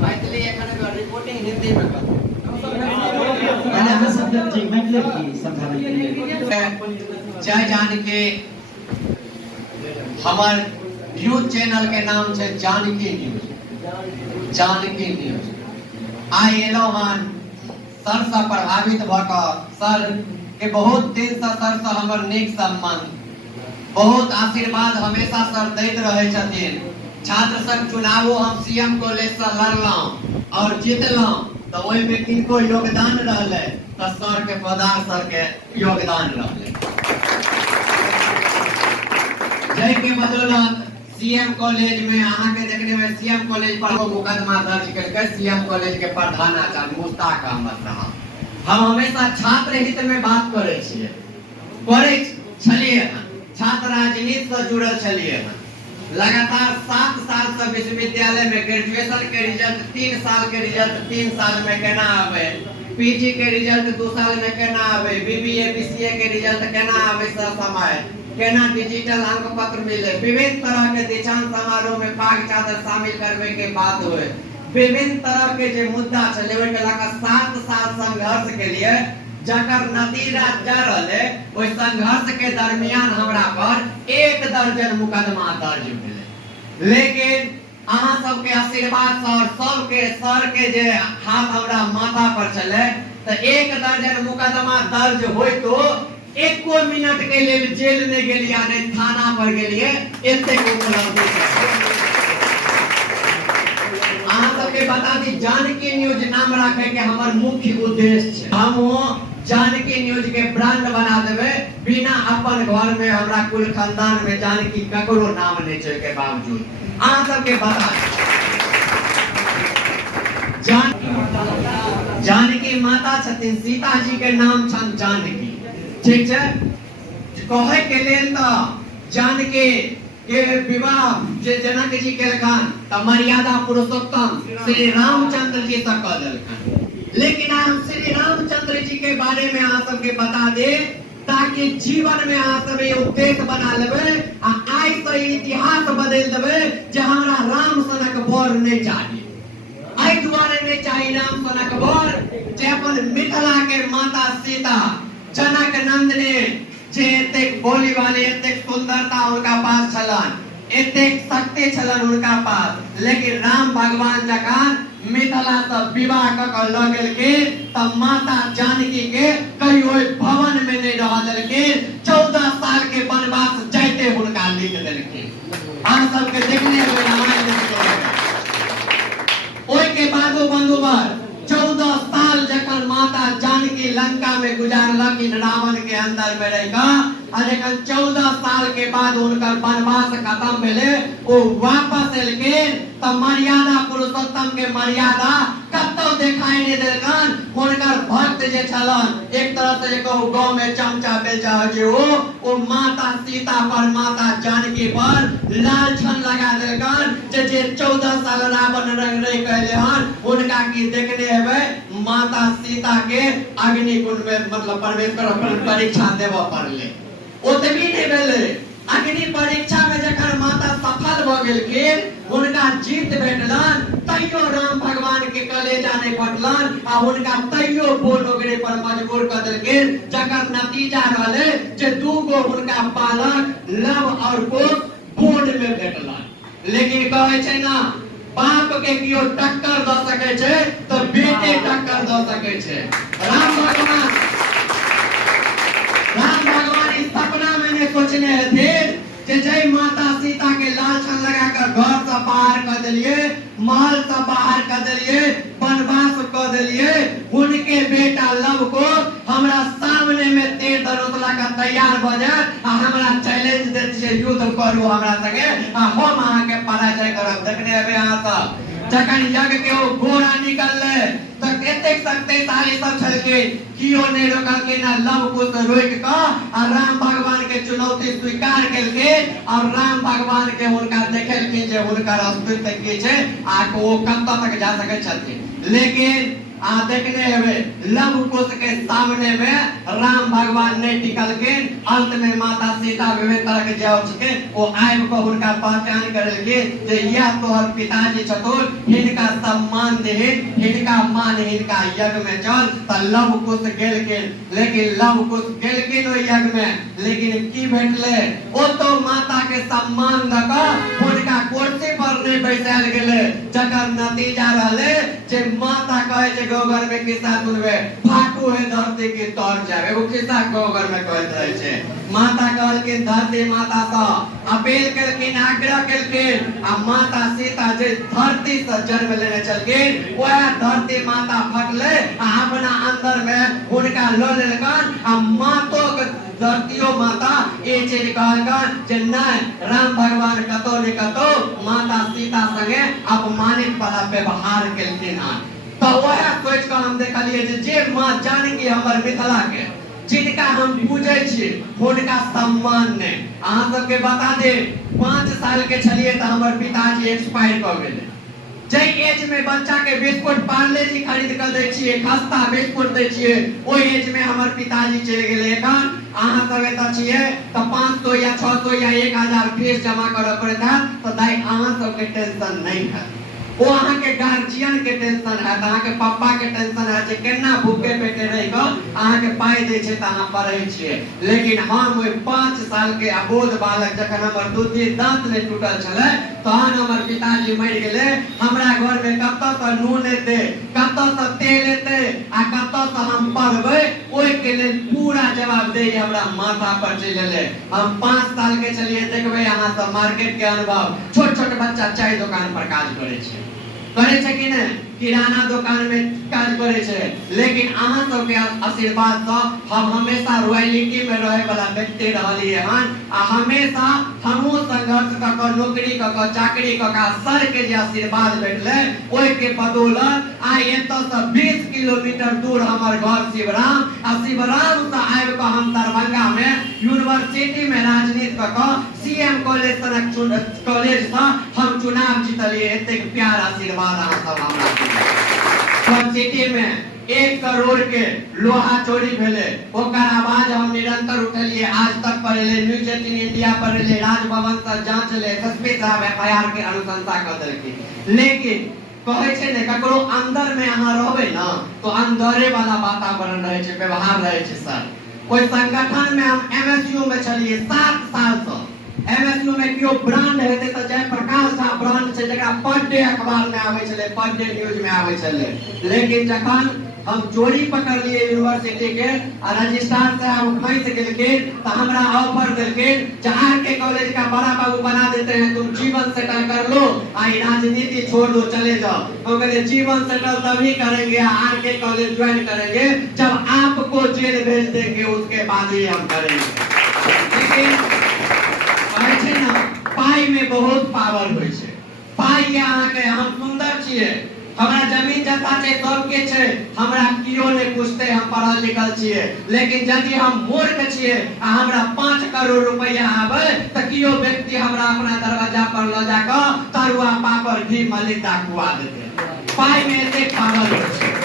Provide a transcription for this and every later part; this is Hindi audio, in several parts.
मैथिली एखन रिपोर्टिंग हिंदी में कर। पहले हम सब जी मैथिली की समझाने के लिए जय जानकी हमार न्यूज चैनल के नाम है जानकी न्यूज। जानकी न्यूज आई एलौ हन सर से प्रभावित भकर सर के बहुत दिन से सर से हमर नीक सम्मान बहुत आशीर्वाद हमेशा सर दैत रहे छथिन। छात्र संघ चुनावो हम सीएम कॉलेज से लड़लौं और जीतलौं तो ओहि में किनको योगदान रहले तो सर के पदार सर के योगदान रहले। जय के बदौलत सीएम कॉलेज में अहाँ के देखने में सीएम कॉलेज पर मुकदमा दर्ज करके सीएम कॉलेज के प्रधानाचार्य मुश्ताक अहमद साहब हम हमेशा छात्र हित में बात करे छिए छात्र राजनीति से जुड़ल छलिए लगातार 7 साल से विश्वविद्यालय में ग्रेजुएशन के रिजल्ट 3 साल के रिजल्ट 3 साल में केना आवे, पीजी के रिजल्ट 2 साल में केना आवे, बीबीए बीसीए के रिजल्ट केना आवे, समय केना डिजिटल अंक पत्र मिले, विभिन्न तरह के दीक्षांत समारोह में कागजात शामिल करवे के बात हुए, विभिन्न तरह के जे मुद्दा चले ओइ के लगा 7 साल संघर्ष के लिए जकर नतीजा रहले ओइ संघर्ष के दरमियान हमरा पर 1 दर्जन मुकदमा दर्ज भेले। लेकिन अहाँ सबके आशीर्वाद से सर के जे हाथ हमरा माथा पर चले तो 1 दर्जन मुकदमा दर्ज होय तो 1 मिनट के लिए जेल नहीं गेलिए नहीं थाना पर गेलिए एते उपलब्धि अहाँ सबके बता दी जानकी न्यूज नाम रखे के हमर मुख्य उद्देश्य है। हम जानकी न्यूज के ब्रांड बना देवे बिना अपन घर में हमरा कुल खानदान में जानकी ककरो नाम नहीं छै के बावजूद अहाँ सबके बता जानकी माता छथिन सीता जी के नाम छन जानकी ठीक है कहे के लेल तो जानकी के विवाह जे जनक जी केलखन त मर्यादा पुरुषोत्तम श्री रामचंद्र जी से क देलखन। लेकिन हम श्री रामचंद्र जी के बारे में आप सबके बता दे ताकि जीवन में आप सब उद्देश्य बना लेबे आई से इतिहास बदल देबे जे हमरा राम सनक बर नहीं चाहिए। आई दुआरे नहीं चाहिए राम सनक बर जे अपन मिथिला के माता सीता जनक नंदनी जे एतेक बोली वाली एतेक सुंदरता उनका पास छलन एतेक शक्ति छलन उनका पास। लेकिन राम भगवान जखन मिथिला से विवाह क ल गेलखिन तब माता जानकी के कहीं ओइ भवन में नहीं रह देलखिन 14 साल के वनवास जाते हुनका लिख देलखिन। आप सबके देखने में रामायण ओइ के बादो बंधुवर 14 साल जखन माता जानकी लंका में गुजारलखिन रावण के अंदर में रह जखन 14 साल के बाद उनका वनवास खत्म भेले वो वापस एलखिन त मर्यादा पुरुषोत्तम के मर्यादा कतौ दिखाई नहीं देलखन। उनकर भक्त जे छलन एक तरह से जे कहू गांव में चमचा बेचा जे वो माता सीता पर माता जानकी पर लालछन लगा देलखन जे 14 साल रावण रंग नहीं कहले हन उनका की देखने हेबे माता सीता के अग्निकुंड में मतलब प्रवेश कर परीक्षा देव पड़ले ओतबी नहीं भेले। अग्नि परीक्षा में जखन माता सफल भ गेलखिन उनका जीत भेटलन तैयो राम भगवान के कलेजा नहीं फटलन आ उनका तैयो बोल ओगरे पर मजबूर कर देलखिन जकर नतीजा रहले जे 2 गो उनका बालक लव और कुश बोर्ड में भेटलन। लेकिन कहे छै ना बाप के कियो टक्कर द सके छै तो बेटे टक्कर द सके छै। राम भगवान इस सपना में नहीं सोचने थे कि जय माता सीता के लालछन लगाकर घर से बाहर कर दिलिए महल से बाहर कर दिलिए वनवास कर दिलिए उनके बेटा लव को हमरा सामने में तीर धनुष लगा तैयार भ जाए हमरा चैलेंज देते छै युद्ध करू हमरा संगे हम अहाँ के पराजय करब। देखने हेबे अहाँ सब जखन यज्ञ के ओ घोड़ा निकलले त एतेक शक्तिशाली सब छलके कियो नहीं रोकलके ना लव को तो रोक क आ राम भगवान के चुनौती स्वीकार केलके और राम भगवान के उनका देखेलके जे उनका अस्तित्व के छै आ को कत्ता तक जा सके छथिन। लेकिन देखने हुए लव कुश के सामने में राम भगवान ने टिकल के अंत में माता सीता विभिन्न तरह के जवाब के वो आयब को उनका पहचान कर लिए जे यह तोहर पिताजी छथुन हिनका सम्मान दे हिनका मान हिनका यज्ञ में चल त लव कुश गेल के लेकिन लव कुश गेल के नो यज्ञ में लेकिन की भेटले ओ तो माता के सम्मान द क उनका कुर्सी पर नहीं बैसाल गेले जकर नतीजा रहले जे माता कहे जे गोबर में किस्सा सुनबे फाटू है धरती की तोड़ जाए एगो किस्सा गोबर में कहत रहे छे माता कहल के धरती माता सा अपील करके आग्रह करके आ माता सीता जे धरती से जन्म लेने चल के वह धरती माता फटले आ अपना अंदर में उनका लो लेलकन आ मातो के धरतीयो माता ए चीज कहलकन जे नहीं राम भगवान कतो ने कतो माता सीता संगे अपमानित वाला व्यवहार केलकिन हन तो वह सोच कर हम देखलिए जे मां जानकी हमर मिथिला के जिनका हम पूजे छी उनका सम्मान ने अहाँ सबके बता दे 5 साल के छलिए तो हमर पिताजी एक्सपायर कर गेले जय एज में बच्चा के बिस्कुट पार्ले जी खरीद कर दे छिए खस्ता बिस्कुट दे छिए ओई एज में हमर पिताजी चले गेले एखन अहाँ सब एत छिए तो 500 या 600 या 1000 फीस जमा करऽ पड़त है तो दाई अहाँ सब के टेंशन नहीं है वो अहाँ के गार्जियन के टेंशन है अहाँ के पापा के टेंशन है जे केना भूखे पेटे रहि क अहाँ के पाई दे छै त अहाँ पढ़ै छिए लेकिन हम 5 साल के अबोध बालक जखन हमर दूधी दांत ने टूटल छले तहन हमर पिताजी मर गेले हमरा घर में कत्ता स नून एते कत्ता स तेल एते आ कत्ता स हम पढ़बै ओइ के लेल पूरा जवाब दे हमरा माथा पर चलि एले हम 5 साल के छलिए देखबै अहाँ सब मार्केट के अनुभव छोट छोट बच्चा चाय दुकान पर काज करै छै करे छै कि नहीं किराना दुकान में काज करे छै लेकिन अहाँ सब के आशीर्वाद से हम हमेशा रॉयल्टी में रहे वाला व्यक्ति रहलिए हन आ हमेशा हमहु संघर्ष क क नौकरी क क चाकरी क क सर के जे आशीर्वाद भेटले ओइ के बदौलत आ एत से 20 किलोमीटर दूर हमर घर शिवराम आ शिवराम से आबि क हम दरभंगा में यूनिवर्सिटी में राजनीति क क सीएम कॉलेज से हम चुनाव जीतलिए एते प्यार आशीर्वाद अहाँ सब हमरा सिटी में 1 करोड़ के लोहा चोरी भेले ओकर आवाज हम निरंतर उठलिए आज तक पर ले न्यूज 18 इंडिया पर ले राजभवन से जांच ले एसपी साहब एफआईआर के अनुशंसा कर देलखिन लेकिन कहे छै ने ककरो अंदर में अहाँ रहबे ना तो अंदरे वाला वातावरण रहे छै व्यवहार रहे छै सर कोई संगठन में हम एमएसयू में चलिए 7 साल से एमएसयू में कियो ब्रांड हेते त जय प्रकाश झा ब्रांड छै जकरा पर डे अखबार में आवे छले पर डे न्यूज में आवे छले लेकिन जखन हम चोरी पकड़ लिए यूनिवर्सिटी के आ रजिस्ट्रार साहब फंस गेल के त हमरा ऑफर देल के जहार के कॉलेज का बड़ा बाबू बना देते हैं तुम जीवन सेटल कर लो आई राजनीति छोड़ दो चले जाओ हम कहते जीवन सेटल तभी करेंगे आर के कॉलेज ज्वाइन करेंगे जब आपको जेल भेज देंगे उसके बाद ही हम करेंगे लेकिन पाई में बहुत पावर होय छै पाई के अहाँ के हम सुंदर छिए हमरा जमीन जता छै सब के छै हमरा कियो ने पूछते हम पढ़ल लिखल छिए लेकिन यदि हम मूर्ख छिए आ हमरा 5 करोड़ रुपया आवे त कियो व्यक्ति हमरा अपना दरवाजा पर ल जा क तरुआ पापड़ घी मलिदा खुआ देते पाई में एते पावर होय छै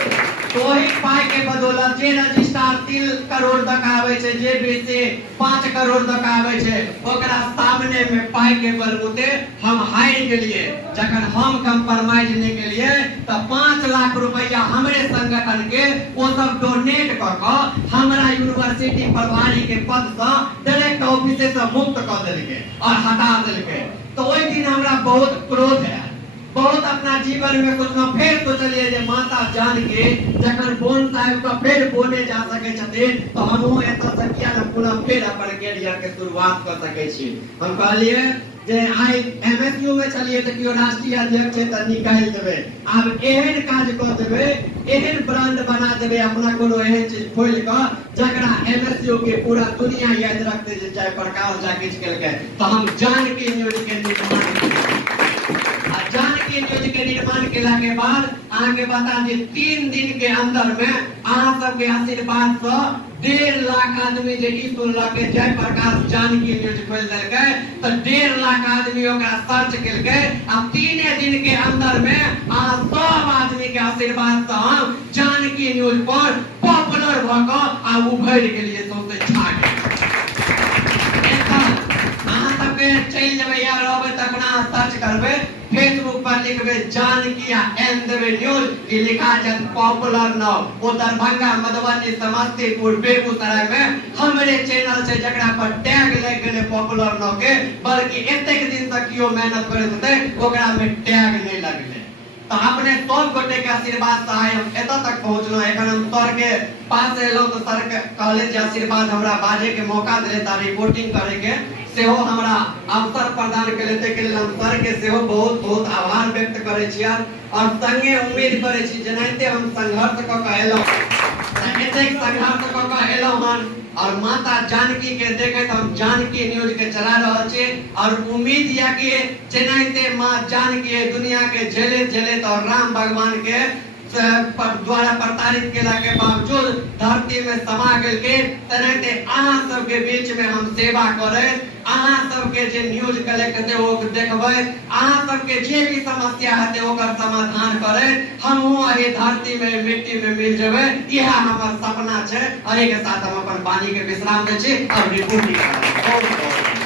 तो ही पाई के बदौलत जे रजिस्ट्रार 3 करोड़ तक आवे छै जे बीसी 5 करोड़ तक आवे छै ओकरा सामने में पाई के बलबूते हम हार गेलिए जखन हम कंप्रोमाइज नहीं केलिए त 5 लाख रुपया हमरे संगठन के ओ सब डोनेट क क हमरा यूनिवर्सिटी प्रभारी के पद से डायरेक्ट ऑफिस से मुक्त क देलके और हटा देलके तो ओइ दिन हमरा बहुत क्रोध है बहुत अपना जीवन में कुछ न फिर सोचलिए जे माता जानकी जखन बोन साहब का फिर बोने जा सके छथिन तो हमहु एत से किया न पुनः फिर अपन कैरियर के शुरुआत कर सके छी हम कहलिए जे आई एमएसयू में चलिए त कियो राष्ट्रीय अध्यक्ष है त निकाल देबे अब एहन काज क देबे एहन ब्रांड बना देबे अपना कोनो एहन चीज खोल क जकरा एमएसयू के पूरा दुनिया याद रखते जे चाहे प्रकाश झा किछ केलके तो हम जानकी न्यूज के निर्माण जानकी न्यूज के निर्माण केला के बाद आगे बता दी 3 दिन के अंदर में अहाँ सबके आशीर्वाद से 1.5 लाख आदमी जे ई सुनल के जय प्रकाश जानकी न्यूज खोल देलकै तो 1.5 लाख आदमी ओकरा सर्च केलकै आ 3 दिन के अंदर में अहाँ सब आदमी के आशीर्वाद से हम जानकी न्यूज पर पॉपुलर भ क आ उभरि गेलिए सौंसे छा गेल। अहाँ सबके चलि जेबै या रहबै तखन अहाँ सर्च करबै फेसबुक पर लिखबे जानकी एन देवे न्यूज की लिखा जात पॉपुलर नाउ वो दरभंगा मधुबनी समस्तीपुर बेगूसराय में हमरे चैनल से जकरा पर टैग लग गेले पॉपुलर नाउ के बल्कि एतेक दिन तक कियो मेहनत करैत होते ओकरा में टैग नहीं लगले तो अपने सब गोटे के आशीर्वाद से हम एत तक पहुंचलो। एखन हम सर के पास एलो तो सर के कहले जे आशीर्वाद हमरा बाजे के मौका देले ता रिपोर्टिंग करे के सेहो हमरा अवसर प्रदान केले ते के लेल हम सर के सेहो बहुत बहुत आभार व्यक्त करे छी और संगे उम्मीद करे छी जेनाहिते हम संघर्ष क के एलो एतेक संघर्ष क के एलो हन और माता जानकी के देखैत हम जानकी न्यूज के चला रहल छी और उम्मीद या कि जेनाहिते मां जानकी दुनिया के झेले झेले और राम भगवान के द्वारा प्रताड़ित केला के बावजूद धरती में समा गेल के तेनाहिते अहाँ सबके बीच में हम सेवा करे अहाँ सबके जे न्यूज कलेक्ट हेते ओ देखबै अहाँ सबके जे भी समस्या हेते ओकर समाधान करे हमहु एही धरती में मिट्टी में मिल जेबै यह हमर सपना छै। एही के साथ हम अपन वाणी के विश्राम दै छी और रिपोर्टिंग करब।